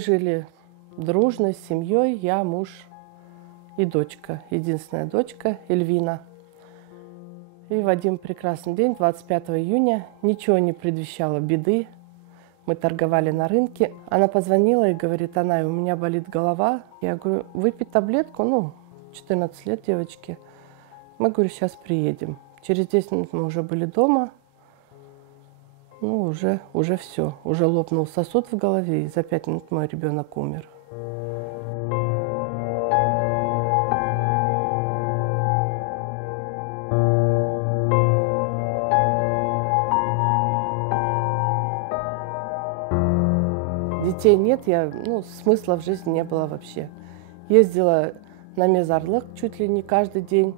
жили дружно, с семьей, я, муж и дочка, единственная дочка Эльвина. И в один прекрасный день, 25 июня, ничего не предвещало беды. Мы торговали на рынке. Она позвонила и говорит: Анай, у меня болит голова. Я говорю: выпить таблетку, 14 лет девочке. Мы, говорю, сейчас приедем. Через 10 минут мы уже были дома. Уже все. Уже лопнул сосуд в голове, и за 5 минут мой ребенок умер. Детей нет, смысла в жизни не было вообще. Ездила на мезарлык чуть ли не каждый день.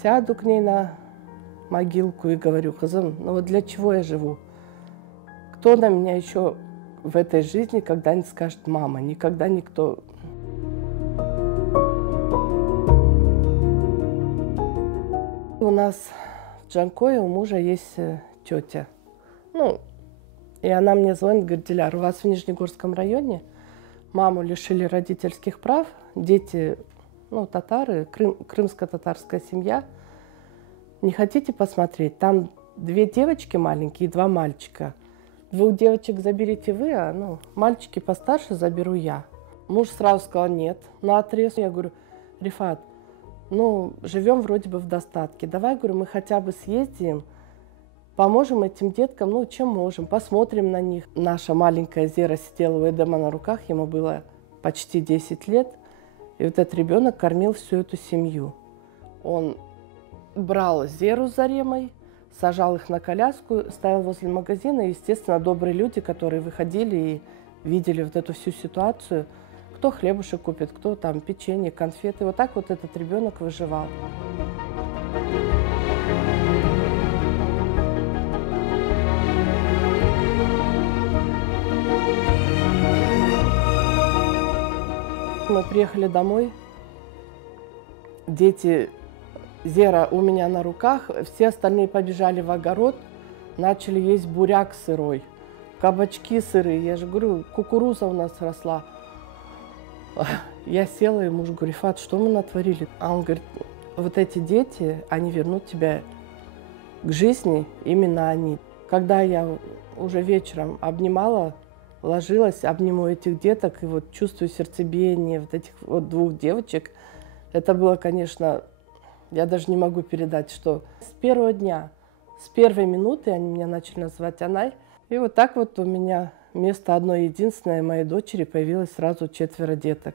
Сяду к ней на могилку и говорю: кызым, для чего я живу? Кто на меня еще в этой жизни когда-нибудь скажет мама? Никогда никто. У нас в Джанкое у мужа есть тетя. И она мне звонит, говорит: Диляр, у вас в Нижнегорском районе маму лишили родительских прав, дети, татары, крымско-татарская семья. Не хотите посмотреть? Там 2 девочки маленькие и 2 мальчика. 2 девочек заберите вы, а мальчики постарше заберу я. Муж сразу сказал нет, наотрез. Я говорю: Рифат, живем вроде бы в достатке. Давай, говорю, мы хотя бы съездим, поможем этим деткам, чем можем, посмотрим на них. Наша маленькая Зера сидела у Эдема на руках, ему было почти 10 лет. И вот этот ребенок кормил всю эту семью. Он брал Зеру с Заремой, сажал их на коляску, ставил возле магазина. И, естественно, добрые люди, которые выходили и видели вот эту всю ситуацию, кто хлебушек купит, кто там печенье, конфеты. Вот так вот этот ребенок выживал. Мы приехали домой, дети, Зера у меня на руках, все остальные побежали в огород, начали есть буряк сырой, кабачки сырые. Я же говорю, кукуруза у нас росла. Я села, и муж говорит: Рифат, что мы натворили? А он говорит: вот эти дети, они вернут тебя к жизни, именно они. Когда я уже вечером обнимала, ложилась, обниму этих деток, и чувствую сердцебиение вот этих 2 девочек. Это было, конечно, я даже не могу передать, что с первого дня, с первой минуты они меня начали называть Анай. И вот так у меня вместо одной единственной моей дочери появилось сразу 4 деток.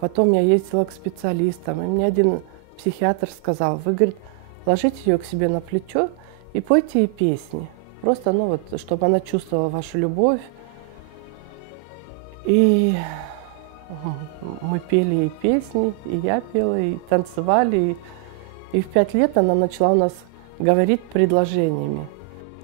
Потом я ездила к специалистам, и мне один психиатр сказал: вы, говорит, ложите ее к себе на плечо и пойте ей песни. Просто, чтобы она чувствовала вашу любовь. И мы пели ей песни, и я пела, и танцевали. И в 5 лет она начала у нас говорить предложениями.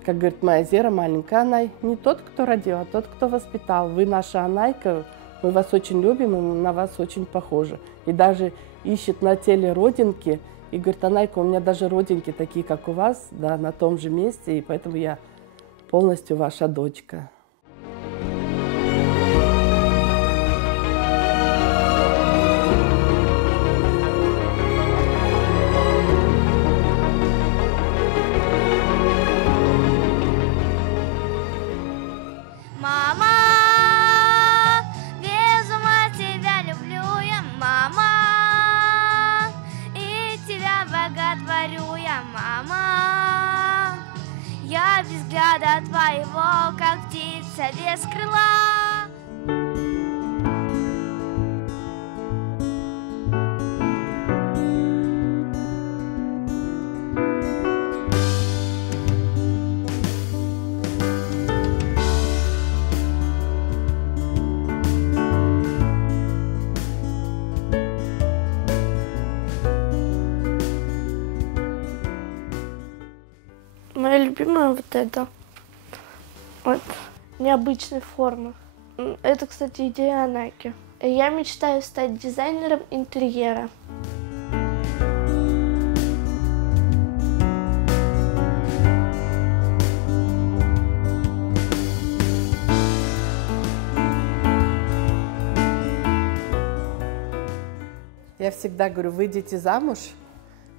Как говорит моя Зера маленькая: Анай, не тот, кто родил, а тот, кто воспитал. Вы наша Анайка. Мы вас очень любим, и на вас очень похожи. И даже ищет на теле родинки. И говорит: Анайка, у меня даже родинки такие, как у вас, да, на том же месте. И поэтому я полностью ваша дочка. Взгляда твоего, как птица без крыла. Моя любимая вот эта, необычной формы. Это, кстати, идея Анайки. Я мечтаю стать дизайнером интерьера. Я всегда говорю, выйдите замуж,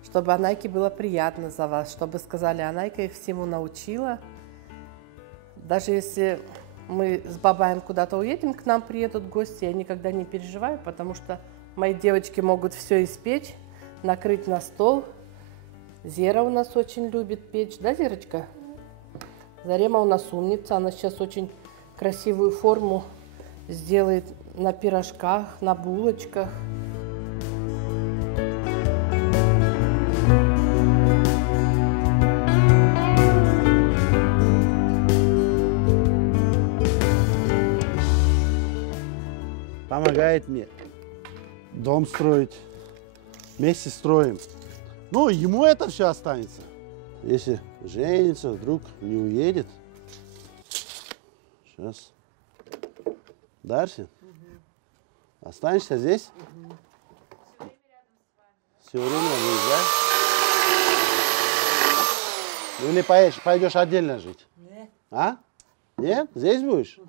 чтобы Анайке было приятно за вас, чтобы сказали, Анайка их всему научила. Даже если мы с Бабаем куда-то уедем, к нам приедут гости, я никогда не переживаю, потому что мои девочки могут все испечь, накрыть на стол. Зера у нас очень любит печь, да, Зерочка? Зарема у нас умница, она сейчас очень красивую форму сделает на пирожках, на булочках. Помогает мне дом строить. Вместе строим. Ну, ему это все останется. Если женится, вдруг не уедет. Сейчас. Дальше. Останешься здесь? Все время выезжай. Ну, или пойдешь отдельно жить? Нет. А? Нет? Здесь будешь?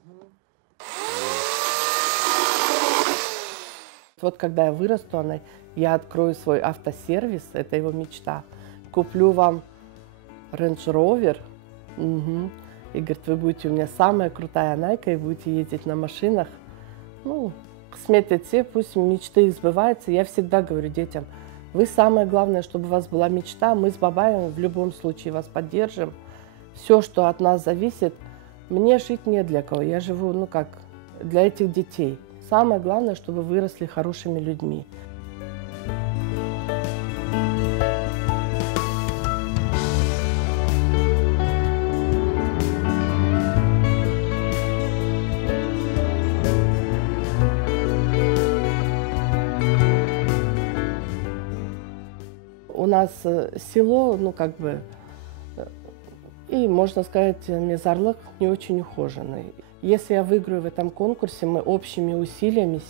Вот когда я вырасту, я открою свой автосервис, это его мечта. Куплю вам Range Rover, и говорит, вы будете у меня самая крутая Анайка, и будете ездить на машинах. Ну, сметят все, пусть мечты их сбываются. Я всегда говорю детям, вы самое главное, чтобы у вас была мечта, мы с Бабаем в любом случае вас поддержим. Все, что от нас зависит, мне жить не для кого, я живу, ну как, для этих детей. Самое главное, чтобы выросли хорошими людьми. У нас село, ну как бы, и можно сказать, Мезарлык не очень ухоженный. Если я выиграю в этом конкурсе, мы общими усилиями,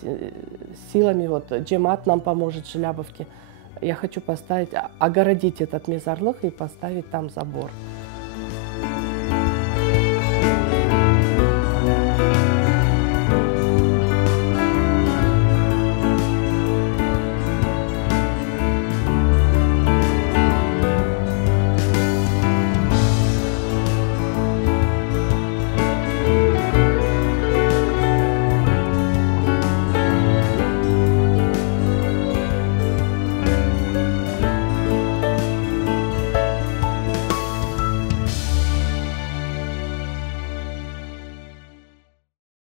силами, вот Джемат нам поможет в Желябовке, я хочу поставить, огородить этот Мезарлык и поставить там забор.